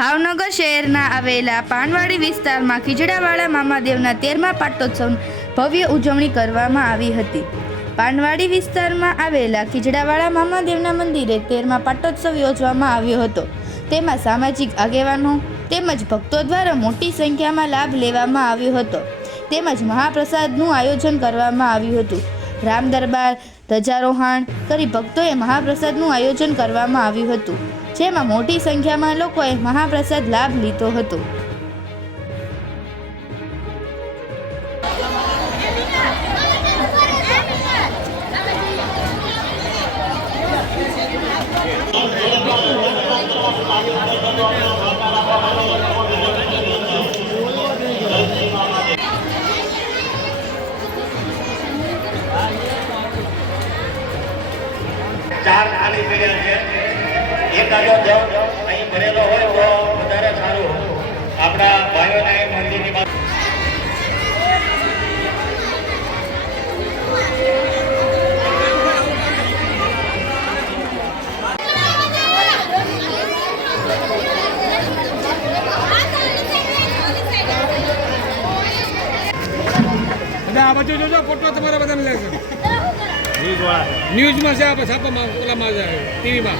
ભાવનગર શહેરના આવેલા પાનવાડી વિસ્તારમાં ખીજડાવાળા મામાદેવના 13મા પાટોત્સવની ભવ્ય ઉજવણી કરવામાં આવી હતી। પાનવાડી વિસ્તારમાં આવેલા ખીજડાવાળા મામાદેવના મંદિરે 13મા પાટોત્સવ યોજવામાં આવ્યો હતો। તેમાં સામાજિક આગેવાનો તેમજ ભક્તો દ્વારા મોટી સંખ્યામાં લાભ લેવામાં આવ્યો હતો। તેમજ મહાપ્રસાદનું આયોજન કરવામાં આવ્યું હતું। રામ દરબાર ધ્વજારોહણ કરી ભક્તોએ મહાપ્રસાદનું આયોજન કરવામાં આવ્યું હતું, જેમાં મોટી સંખ્યામાં લોકોએ મહાપ્રસાદ લાભ લીધો હતો। ચાર ખાલી પીડ્યા છે, એકાદો જગ અહીં ભરેલો હોય તો વધારે સારું। આપણા ભાઈઓના મંદિરની વાત આ બાજુ જોજો, ફોટો તમારા બધાને લેશે ન્યૂઝમાં છે, આપણે છાપામાં ઓલામાં છે, ટીવીમાં।